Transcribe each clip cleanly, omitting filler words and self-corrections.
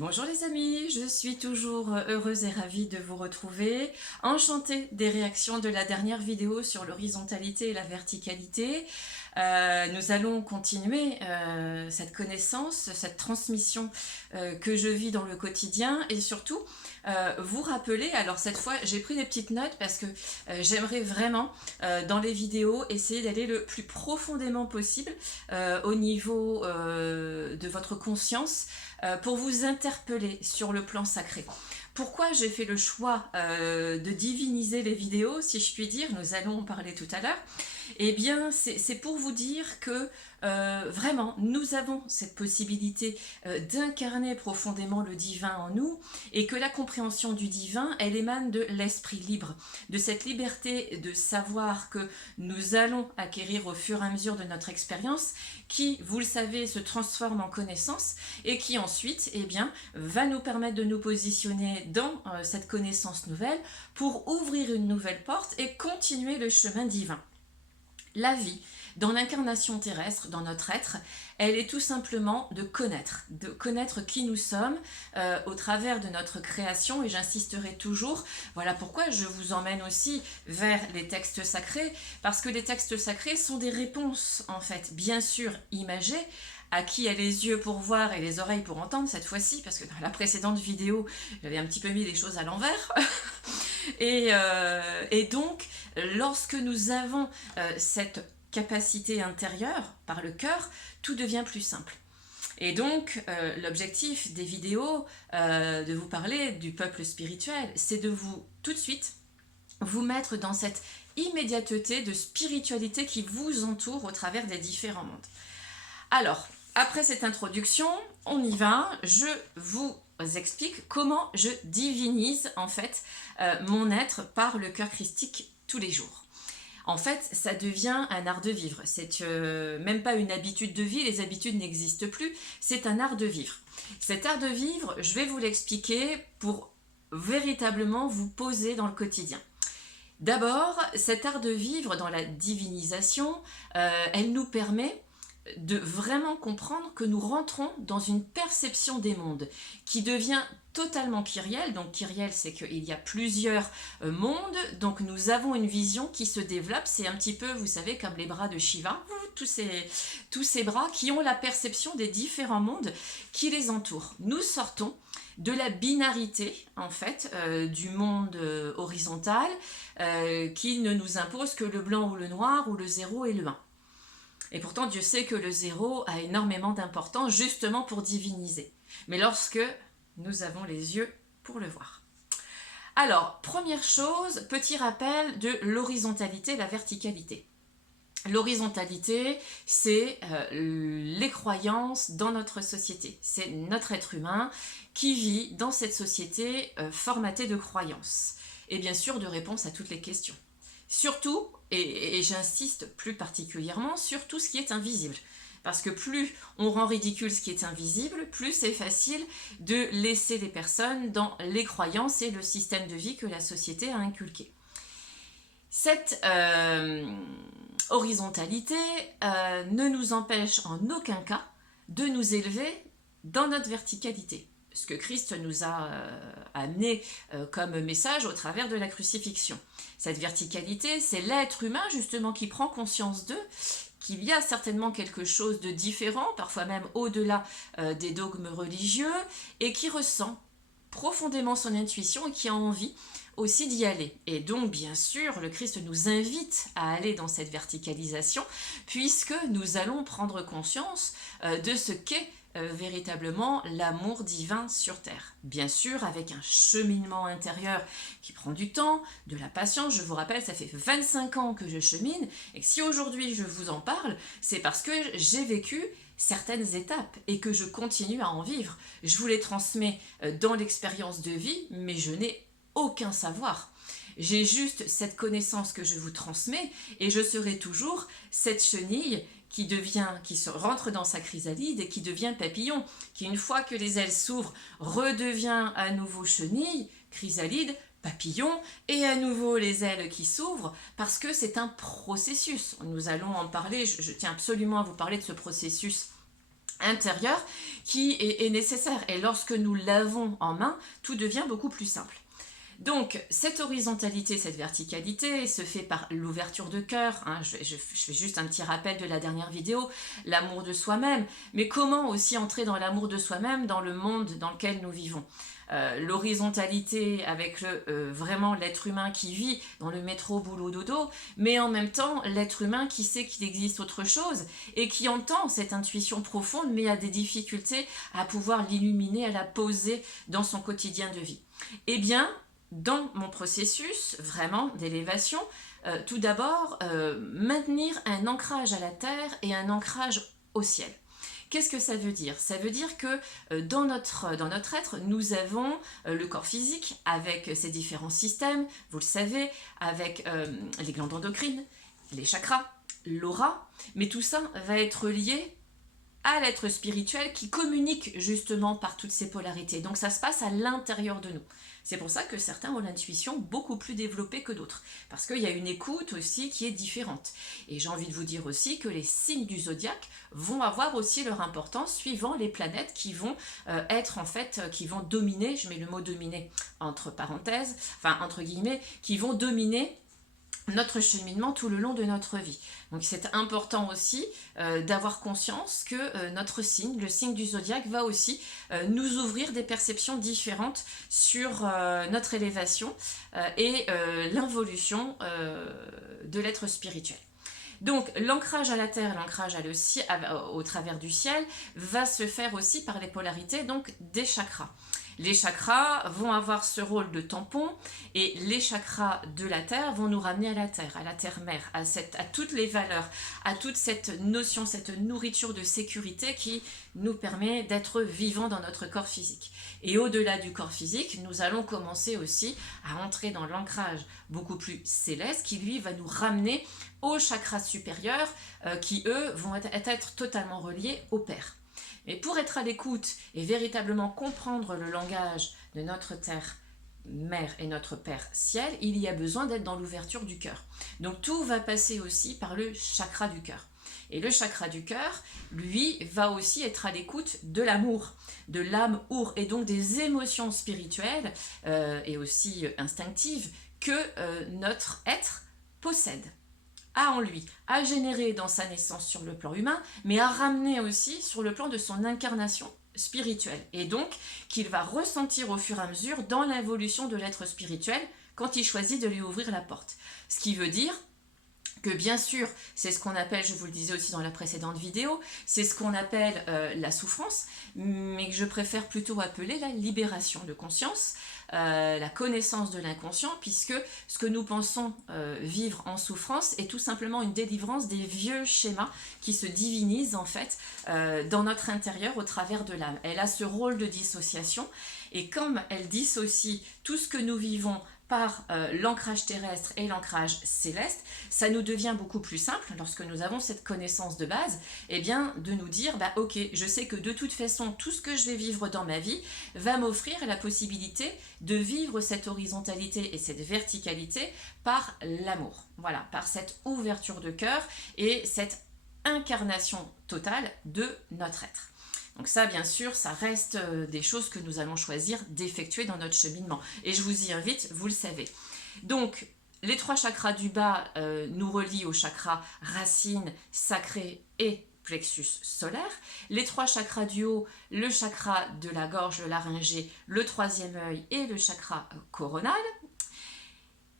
Bonjour les amis, je suis toujours heureuse et ravie de vous retrouver. Enchantée des réactions de la dernière vidéo sur l'horizontalité et la verticalité. Nous allons continuer cette connaissance, cette transmission que je vis dans le quotidien et surtout vous rappeler, alors cette fois j'ai pris des petites notes parce que j'aimerais vraiment dans les vidéos essayer d'aller le plus profondément possible au niveau de votre conscience pour vous interpeller sur le plan sacré. Pourquoi j'ai fait le choix de diviniser les vidéos, si je puis dire, nous allons en parler tout à l'heure. Eh bien, c'est pour vous dire que vraiment, nous avons cette possibilité d'incarner profondément le divin en nous et que la compréhension du divin, elle émane de l'esprit libre, de cette liberté de savoir que nous allons acquérir au fur et à mesure de notre expérience qui, vous le savez, se transforme en connaissance et qui ensuite, eh bien, va nous permettre de nous positionner dans cette connaissance nouvelle pour ouvrir une nouvelle porte et continuer le chemin divin. La vie, dans l'incarnation terrestre, dans notre être, elle est tout simplement de connaître qui nous sommes au travers de notre création, et j'insisterai toujours, voilà pourquoi je vous emmène aussi vers les textes sacrés, parce que les textes sacrés sont des réponses, en fait, bien sûr imagées, à qui a les yeux pour voir et les oreilles pour entendre cette fois-ci, parce que dans la précédente vidéo, j'avais un petit peu mis les choses à l'envers. et donc, lorsque nous avons cette capacité intérieure par le cœur, tout devient plus simple. Et donc, l'objectif des vidéos, de vous parler du peuple spirituel, c'est de vous, tout de suite, vous mettre dans cette immédiateté de spiritualité qui vous entoure au travers des différents mondes. Alors, après cette introduction, on y va, je vous explique comment je divinise en fait mon être par le cœur christique tous les jours. En fait, ça devient un art de vivre. C'est même pas une habitude de vie, les habitudes n'existent plus, c'est un art de vivre. Cet art de vivre, je vais vous l'expliquer pour véritablement vous poser dans le quotidien. D'abord, cet art de vivre dans la divinisation, elle nous permet de vraiment comprendre que nous rentrons dans une perception des mondes qui devient totalement kyrielle. Donc kyrielle, c'est qu'il y a plusieurs mondes, donc nous avons une vision qui se développe. C'est un petit peu, vous savez, comme les bras de Shiva, tous ces bras qui ont la perception des différents mondes qui les entourent. Nous sortons de la binarité, en fait, du monde horizontal qui ne nous impose que le blanc ou le noir, ou le 0 et le 1. Et pourtant, Dieu sait que le 0 a énormément d'importance justement pour diviniser. Mais lorsque nous avons les yeux pour le voir. Alors, première chose, petit rappel de l'horizontalité et la verticalité. L'horizontalité, c'est les croyances dans notre société. C'est notre être humain qui vit dans cette société formatée de croyances. Et bien sûr, de réponses à toutes les questions. Surtout, et j'insiste plus particulièrement, sur tout ce qui est invisible. Parce que plus on rend ridicule ce qui est invisible, plus c'est facile de laisser les personnes dans les croyances et le système de vie que la société a inculqué. Cette horizontalité ne nous empêche en aucun cas de nous élever dans notre verticalité. Ce que Christ nous a amené comme message au travers de la crucifixion. Cette verticalité, c'est l'être humain justement qui prend conscience d'eux, qu'il y a certainement quelque chose de différent, parfois même au-delà des dogmes religieux, et qui ressent profondément son intuition et qui a envie aussi d'y aller. Et donc, bien sûr, le Christ nous invite à aller dans cette verticalisation, puisque nous allons prendre conscience de ce qu'est véritablement l'amour divin sur terre. Bien sûr, avec un cheminement intérieur qui prend du temps, de la patience. Je vous rappelle, ça fait 25 ans que je chemine, et que si aujourd'hui je vous en parle, c'est parce que j'ai vécu certaines étapes et que je continue à en vivre. Je vous les transmets dans l'expérience de vie, mais je n'ai aucun savoir. J'ai juste cette connaissance que je vous transmets et je serai toujours cette chenille qui rentre dans sa chrysalide et qui devient papillon, qui une fois que les ailes s'ouvrent, redevient à nouveau chenille, chrysalide, papillon, et à nouveau les ailes qui s'ouvrent, parce que c'est un processus. Nous allons en parler, je tiens absolument à vous parler de ce processus intérieur qui est nécessaire. Et lorsque nous l'avons en main, tout devient beaucoup plus simple. Donc, cette horizontalité, cette verticalité se fait par l'ouverture de cœur. Hein, je fais juste un petit rappel de la dernière vidéo, l'amour de soi-même. Mais comment aussi entrer dans l'amour de soi-même dans le monde dans lequel nous vivons? L'horizontalité avec vraiment l'être humain qui vit dans le métro, boulot, dodo, mais en même temps l'être humain qui sait qu'il existe autre chose et qui entend cette intuition profonde mais a des difficultés à pouvoir l'illuminer, à la poser dans son quotidien de vie. Eh bien, dans mon processus vraiment d'élévation, tout d'abord, maintenir un ancrage à la terre et un ancrage au ciel. Qu'est-ce que ça veut dire? Ça veut dire que dans notre être, nous avons le corps physique avec ses différents systèmes, vous le savez, avec les glandes endocrines, les chakras, l'aura, mais tout ça va être lié à l'être spirituel qui communique justement par toutes ces polarités. Donc ça se passe à l'intérieur de nous. C'est pour ça que certains ont l'intuition beaucoup plus développée que d'autres, parce qu'il y a une écoute aussi qui est différente. Et j'ai envie de vous dire aussi que les signes du zodiaque vont avoir aussi leur importance suivant les planètes qui vont être en fait, qui vont dominer, je mets le mot dominer entre parenthèses, enfin entre guillemets, qui vont dominer notre cheminement tout le long de notre vie. Donc c'est important aussi d'avoir conscience que notre signe, le signe du zodiaque, va aussi nous ouvrir des perceptions différentes sur notre élévation et l'involution de l'être spirituel. Donc l'ancrage à la terre, l'ancrage au travers du ciel va se faire aussi par les polarités donc des chakras. Les chakras vont avoir ce rôle de tampon et les chakras de la terre vont nous ramener à la terre-mère, à toutes les valeurs, à toute cette notion, cette nourriture de sécurité qui nous permet d'être vivants dans notre corps physique. Et au-delà du corps physique, nous allons commencer aussi à entrer dans l'ancrage beaucoup plus céleste qui lui va nous ramener aux chakras supérieurs qui eux vont être totalement reliés au Père. Et pour être à l'écoute et véritablement comprendre le langage de notre terre mère et notre Père ciel, il y a besoin d'être dans l'ouverture du cœur. Donc tout va passer aussi par le chakra du cœur. Et le chakra du cœur, lui, va aussi être à l'écoute de l'amour, de l'âme our, et donc des émotions spirituelles et aussi instinctives que notre être possède. A en lui, à générer dans sa naissance sur le plan humain, mais à ramener aussi sur le plan de son incarnation spirituelle. Et donc, qu'il va ressentir au fur et à mesure dans l'évolution de l'être spirituel quand il choisit de lui ouvrir la porte. Ce qui veut dire que bien sûr, c'est ce qu'on appelle, je vous le disais aussi dans la précédente vidéo, c'est ce qu'on appelle la souffrance, mais que je préfère plutôt appeler la libération de conscience, la connaissance de l'inconscient, puisque ce que nous pensons vivre en souffrance est tout simplement une délivrance des vieux schémas qui se divinisent en fait dans notre intérieur au travers de l'âme. Elle a ce rôle de dissociation, et comme elle dissocie tout ce que nous vivons par l'ancrage terrestre et l'ancrage céleste, ça nous devient beaucoup plus simple, lorsque nous avons cette connaissance de base, eh bien, de nous dire, bah, ok, je sais que de toute façon, tout ce que je vais vivre dans ma vie va m'offrir la possibilité de vivre cette horizontalité et cette verticalité par l'amour. Voilà, par cette ouverture de cœur et cette incarnation totale de notre être. Donc ça, bien sûr, ça reste des choses que nous allons choisir d'effectuer dans notre cheminement. Et je vous y invite, vous le savez. Donc, les 3 chakras du bas nous relient au chakra racine, sacré et plexus solaire. Les 3 chakras du haut, le chakra de la gorge, le laryngé, le 3e œil et le chakra coronal.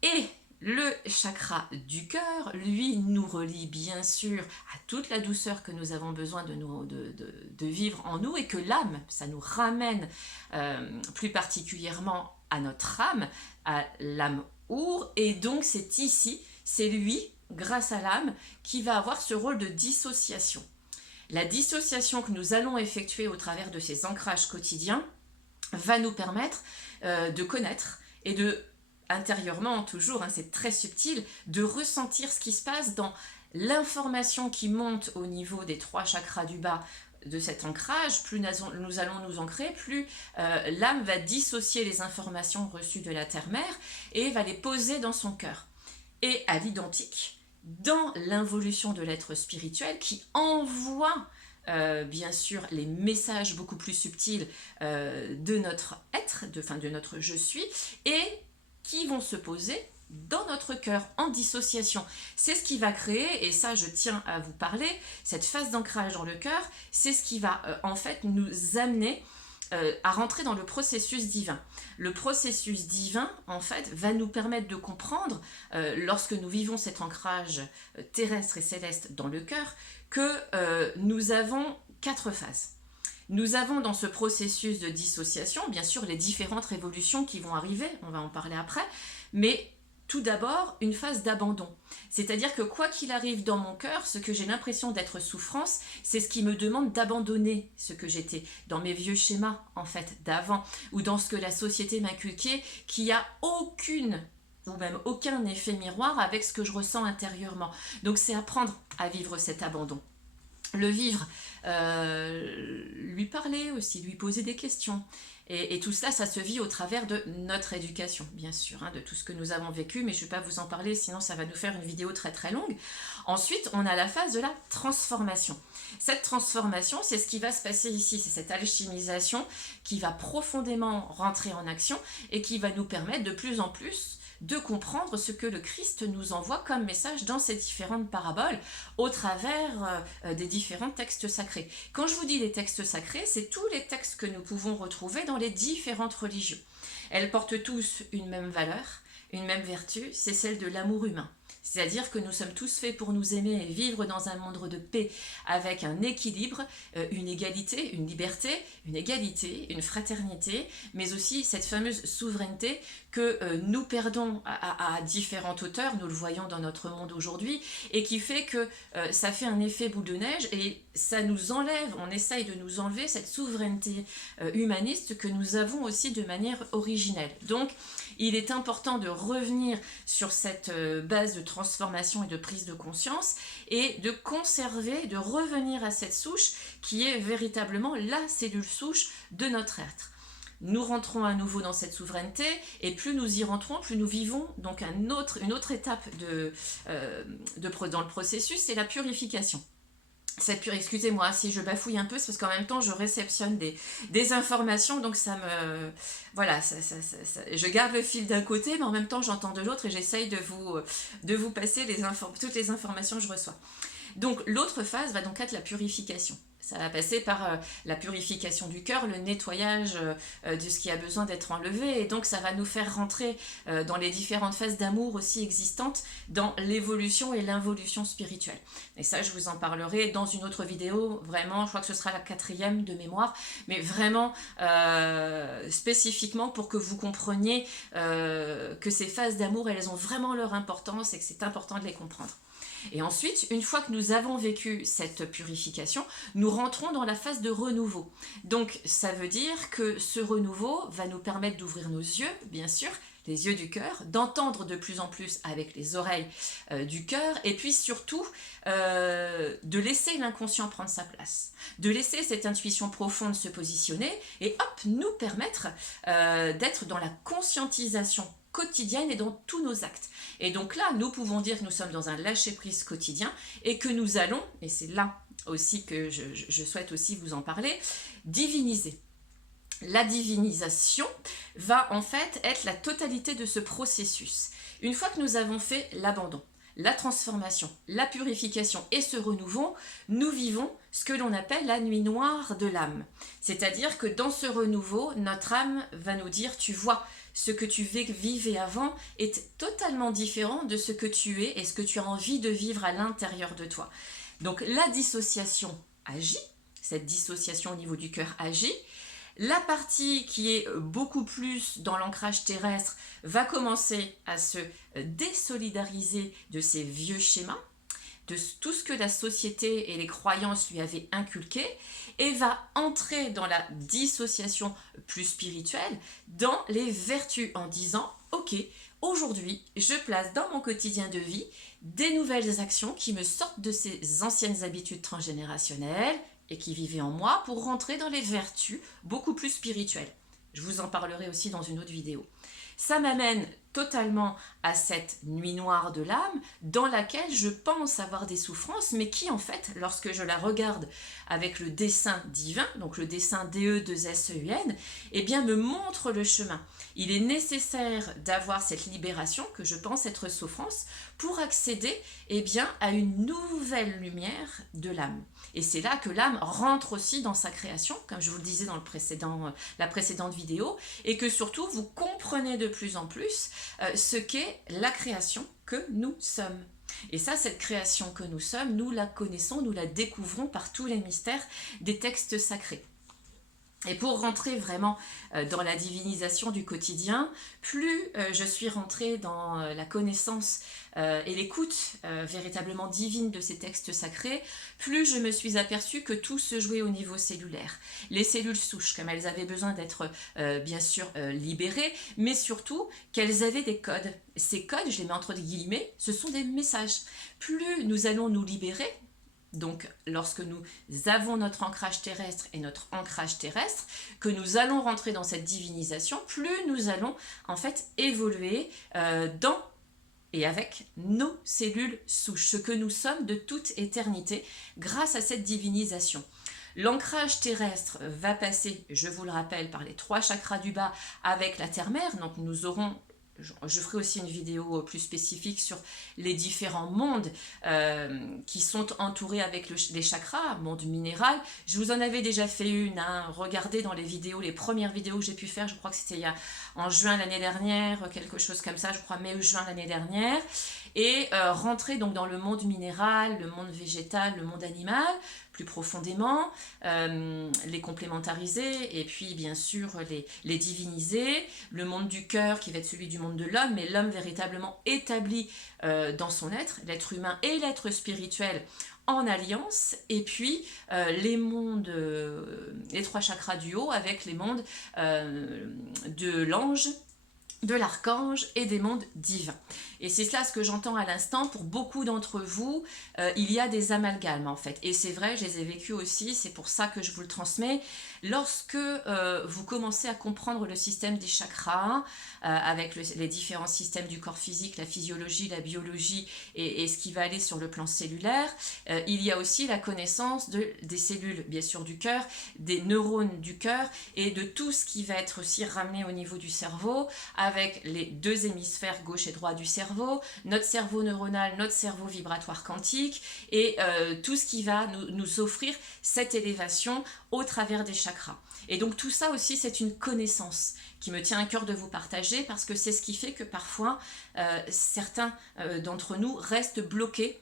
Et le chakra du cœur, lui, nous relie bien sûr à toute la douceur que nous avons besoin de vivre en nous, et que l'âme, ça nous ramène plus particulièrement à notre âme, à l'âme our, et donc c'est ici, c'est lui, grâce à l'âme, qui va avoir ce rôle de dissociation. La dissociation que nous allons effectuer au travers de ces ancrages quotidiens va nous permettre de connaître et de intérieurement toujours, hein, c'est très subtil, de ressentir ce qui se passe dans l'information qui monte au niveau des 3 chakras du bas de cet ancrage. Plus nous allons nous ancrer, plus l'âme va dissocier les informations reçues de la terre-mère et va les poser dans son cœur. Et à l'identique, dans l'involution de l'être spirituel qui envoie bien sûr les messages beaucoup plus subtils de notre être, de notre je suis, et qui vont se poser dans notre cœur, en dissociation. C'est ce qui va créer, et ça je tiens à vous parler, cette phase d'ancrage dans le cœur, c'est ce qui va en fait nous amener à rentrer dans le processus divin. Le processus divin, en fait, va nous permettre de comprendre, lorsque nous vivons cet ancrage terrestre et céleste dans le cœur, que nous avons 4 phases. Nous avons dans ce processus de dissociation, bien sûr, les différentes révolutions qui vont arriver, on va en parler après, mais tout d'abord, une phase d'abandon. C'est-à-dire que quoi qu'il arrive dans mon cœur, ce que j'ai l'impression d'être souffrance, c'est ce qui me demande d'abandonner ce que j'étais, dans mes vieux schémas, en fait, d'avant, ou dans ce que la société m'inculquait, qui a aucune ou même aucun effet miroir avec ce que je ressens intérieurement. Donc c'est apprendre à vivre cet abandon. Le vivre, lui parler aussi, lui poser des questions. Et tout cela, ça se vit au travers de notre éducation, bien sûr, hein, de tout ce que nous avons vécu, mais je ne vais pas vous en parler, sinon ça va nous faire une vidéo très très longue. Ensuite, on a la phase de la transformation. Cette transformation, c'est ce qui va se passer ici, c'est cette alchimisation qui va profondément rentrer en action et qui va nous permettre de plus en plus de comprendre ce que le Christ nous envoie comme message dans ces différentes paraboles au travers des différents textes sacrés. Quand je vous dis les textes sacrés, c'est tous les textes que nous pouvons retrouver dans les différentes religions. Elles portent tous une même valeur, une même vertu, c'est celle de l'amour humain. C'est-à-dire que nous sommes tous faits pour nous aimer et vivre dans un monde de paix avec un équilibre, une égalité, une liberté, une égalité, une fraternité, mais aussi cette fameuse souveraineté que nous perdons à différentes hauteurs, nous le voyons dans notre monde aujourd'hui, et qui fait que ça fait un effet boule de neige et ça nous enlève, on essaye de nous enlever cette souveraineté humaniste que nous avons aussi de manière originelle. Donc, il est important de revenir sur cette base de transformation et de prise de conscience et de conserver, de revenir à cette souche qui est véritablement la cellule souche de notre être. Nous rentrons à nouveau dans cette souveraineté et plus nous y rentrons, plus nous vivons donc une autre étape dans le processus, c'est la purification. Excusez-moi si je bafouille un peu, c'est parce qu'en même temps je réceptionne des informations, donc ça me... Voilà, je garde le fil d'un côté, mais en même temps j'entends de l'autre et j'essaye de vous passer toutes les informations que je reçois. Donc l'autre phase va donc être la purification. Ça va passer par la purification du cœur, le nettoyage de ce qui a besoin d'être enlevé. Et donc ça va nous faire rentrer dans les différentes phases d'amour aussi existantes, dans l'évolution et l'involution spirituelle. Et ça, je vous en parlerai dans une autre vidéo, vraiment, je crois que ce sera la 4e de mémoire, mais vraiment spécifiquement pour que vous compreniez que ces phases d'amour, elles ont vraiment leur importance et que c'est important de les comprendre. Et ensuite, une fois que nous avons vécu cette purification, nous rentrons dans la phase de renouveau. Donc, ça veut dire que ce renouveau va nous permettre d'ouvrir nos yeux, bien sûr, les yeux du cœur, d'entendre de plus en plus avec les oreilles du cœur, et puis surtout de laisser l'inconscient prendre sa place, de laisser cette intuition profonde se positionner, et hop, nous permettre d'être dans la conscientisation quotidienne et dans tous nos actes. Et donc là, nous pouvons dire que nous sommes dans un lâcher-prise quotidien et que nous allons, et c'est là aussi que je souhaite aussi vous en parler, diviniser. La divinisation va en fait être la totalité de ce processus. Une fois que nous avons fait l'abandon, la transformation, la purification et ce renouveau, nous vivons ce que l'on appelle la nuit noire de l'âme. C'est-à-dire que dans ce renouveau, notre âme va nous dire, tu vois, ce que tu vivais avant est totalement différent de ce que tu es et ce que tu as envie de vivre à l'intérieur de toi. Donc la dissociation agit, cette dissociation au niveau du cœur agit. La partie qui est beaucoup plus dans l'ancrage terrestre va commencer à se désolidariser de ses vieux schémas, de tout ce que la société et les croyances lui avaient inculqué, et va entrer dans la dissociation plus spirituelle, dans les vertus, en disant « Ok, aujourd'hui, je place dans mon quotidien de vie des nouvelles actions qui me sortent de ces anciennes habitudes transgénérationnelles et qui vivaient en moi pour rentrer dans les vertus beaucoup plus spirituelles. » Je vous en parlerai aussi dans une autre vidéo. Ça m'amène totalement à cette nuit noire de l'âme dans laquelle je pense avoir des souffrances, mais qui en fait, lorsque je la regarde avec le dessein divin, donc le dessein DE2SEUN, eh bien me montre le chemin. Il est nécessaire d'avoir cette libération, que je pense être souffrance, pour accéder eh bien, à une nouvelle lumière de l'âme. Et c'est là que l'âme rentre aussi dans sa création, comme je vous le disais dans la précédente vidéo, et que surtout vous comprenez de plus en plus ce qu'est la création que nous sommes. Et ça, cette création que nous sommes, nous la connaissons, nous la découvrons par tous les mystères des textes sacrés. Et pour rentrer vraiment dans la divinisation du quotidien, plus je suis rentrée dans la connaissance et l'écoute véritablement divine de ces textes sacrés, plus je me suis aperçue que tout se jouait au niveau cellulaire. Les cellules souches, comme elles avaient besoin d'être bien sûr libérées, mais surtout qu'elles avaient des codes. Ces codes, je les mets entre guillemets, ce sont des messages. Plus nous allons nous libérer, donc lorsque nous avons notre ancrage terrestre et notre ancrage terrestre, que nous allons rentrer dans cette divinisation, plus nous allons en fait évoluer dans et avec nos cellules souches, ce que nous sommes de toute éternité grâce à cette divinisation. L'ancrage terrestre va passer, je vous le rappelle, par les 3 chakras du bas avec la terre-mère, donc nous aurons... Je ferai aussi une vidéo plus spécifique sur les différents mondes qui sont entourés avec les chakras, monde minéral. Je vous en avais déjà fait une, hein. Regardez dans les vidéos, les premières vidéos que j'ai pu faire, je crois que c'était en juin l'année dernière, quelque chose comme ça, je crois mai ou juin l'année dernière. Et rentrer donc dans le monde minéral, le monde végétal, le monde animal, plus profondément, les complémentariser et puis bien sûr les diviniser, le monde du cœur qui va être celui du monde de l'homme, mais l'homme véritablement établi dans son être, l'être humain et l'être spirituel en alliance, et puis les mondes, les 3 chakras du haut avec les mondes de l'ange, de l'archange et des mondes divins. Et c'est cela ce que j'entends à l'instant. Pour beaucoup d'entre vous, il y a des amalgames en fait. Et c'est vrai, je les ai vécus aussi, c'est pour ça que je vous le transmets. Lorsque vous commencez à comprendre le système des chakras, avec les différents systèmes du corps physique, la physiologie, la biologie et ce qui va aller sur le plan cellulaire, il y a aussi la connaissance des cellules, bien sûr du cœur, des neurones du cœur et de tout ce qui va être aussi ramené au niveau du cerveau, avec les 2 hémisphères gauche et droit du cerveau, notre cerveau neuronal, notre cerveau vibratoire quantique et tout ce qui va nous offrir cette élévation au travers des chakras. Et donc tout ça aussi c'est une connaissance qui me tient à cœur de vous partager parce que c'est ce qui fait que parfois certains d'entre nous restent bloqués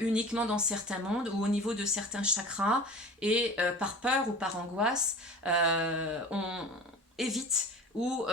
uniquement dans certains mondes ou au niveau de certains chakras et par peur ou par angoisse on évite ou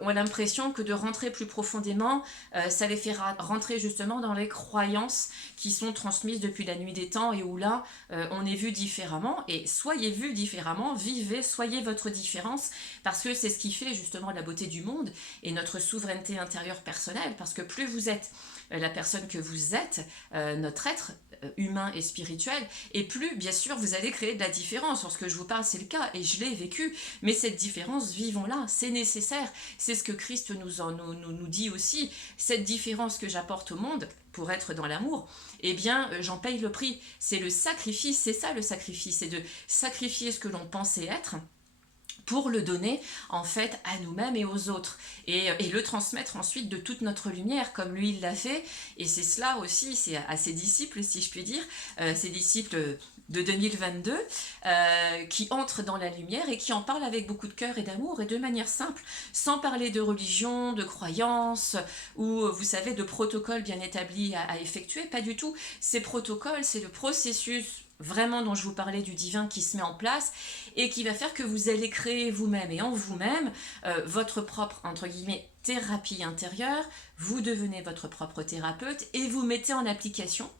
ont l'impression que de rentrer plus profondément, ça les fait rentrer justement dans les croyances qui sont transmises depuis la nuit des temps et où là, on est vu différemment. Et soyez vus différemment, vivez, soyez votre différence, parce que c'est ce qui fait justement la beauté du monde et notre souveraineté intérieure personnelle, parce que plus vous êtes la personne que vous êtes, notre être humain et spirituel, et plus bien sûr vous allez créer de la différence. Lorsque je vous parle c'est le cas et je l'ai vécu, mais cette différence vivons-la, c'est nécessaire, c'est ce que Christ nous dit aussi, cette différence que j'apporte au monde pour être dans l'amour, eh bien j'en paye le prix, c'est le sacrifice, c'est ça le sacrifice, c'est de sacrifier ce que l'on pensait être pour le donner en fait à nous-mêmes et aux autres et le transmettre ensuite de toute notre lumière comme lui il l'a fait. Et c'est cela aussi, c'est à ses disciples si je puis dire, ses disciples de 2022 qui entrent dans la lumière et qui en parlent avec beaucoup de cœur et d'amour et de manière simple, sans parler de religion, de croyance ou vous savez de protocoles bien établis à effectuer, pas du tout. Ces protocoles, c'est le processus vraiment dont je vous parlais du divin qui se met en place et qui va faire que vous allez créer vous-même et en vous-même votre propre, entre guillemets, thérapie intérieure, vous devenez votre propre thérapeute et vous mettez en application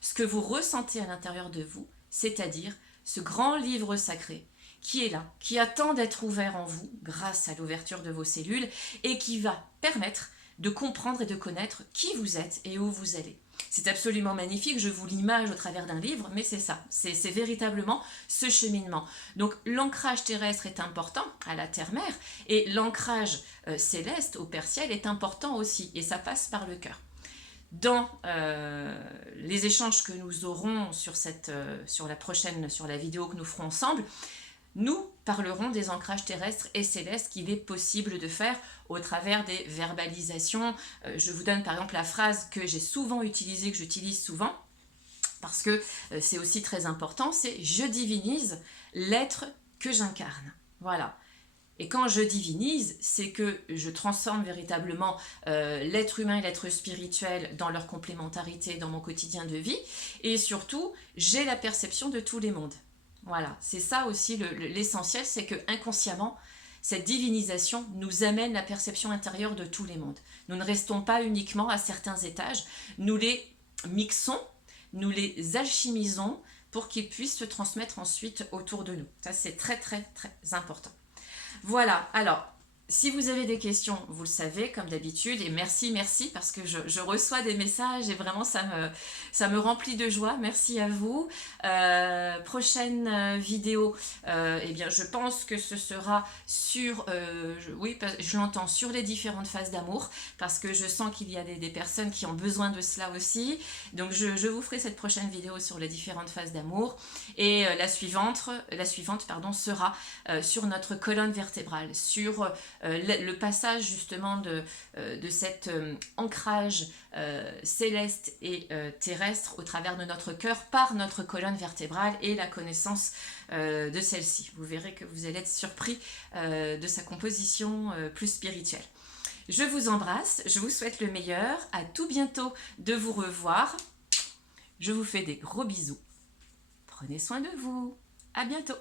ce que vous ressentez à l'intérieur de vous, c'est-à-dire ce grand livre sacré qui est là, qui attend d'être ouvert en vous grâce à l'ouverture de vos cellules et qui va permettre de comprendre et de connaître qui vous êtes et où vous allez. C'est absolument magnifique, je vous l'image au travers d'un livre, mais c'est ça, c'est véritablement ce cheminement. Donc l'ancrage terrestre est important à la terre-mère, et l'ancrage céleste au Père Ciel est important aussi, et ça passe par le cœur. Dans les échanges que nous aurons sur la vidéo que nous ferons ensemble, nous parlerons des ancrages terrestres et célestes qu'il est possible de faire au travers des verbalisations. Je vous donne par exemple la phrase que j'ai souvent utilisée, que j'utilise souvent, parce que c'est aussi très important, c'est « je divinise l'être que j'incarne ». Voilà. Et quand je divinise, c'est que je transforme véritablement l'être humain et l'être spirituel dans leur complémentarité dans mon quotidien de vie. Et surtout, j'ai la perception de tous les mondes. Voilà, c'est ça aussi l'essentiel, c'est que inconsciemment, cette divinisation nous amène la perception intérieure de tous les mondes. Nous ne restons pas uniquement à certains étages, nous les mixons, nous les alchimisons pour qu'ils puissent se transmettre ensuite autour de nous. Ça, c'est très, très, très important. Voilà, alors, si vous avez des questions, vous le savez, comme d'habitude, et merci, parce que je reçois des messages et vraiment ça me remplit de joie. Merci à vous. Prochaine vidéo, eh bien, je pense que ce sera sur, je l'entends, sur les différentes phases d'amour, parce que je sens qu'il y a des personnes qui ont besoin de cela aussi. Donc, je vous ferai cette prochaine vidéo sur les différentes phases d'amour. Et la suivante, sera sur notre colonne vertébrale, sur le passage justement de cet ancrage céleste et terrestre au travers de notre cœur par notre colonne vertébrale et la connaissance de celle-ci. Vous verrez que vous allez être surpris de sa composition plus spirituelle. Je vous embrasse, je vous souhaite le meilleur, à tout bientôt de vous revoir. Je vous fais des gros bisous. Prenez soin de vous. À bientôt.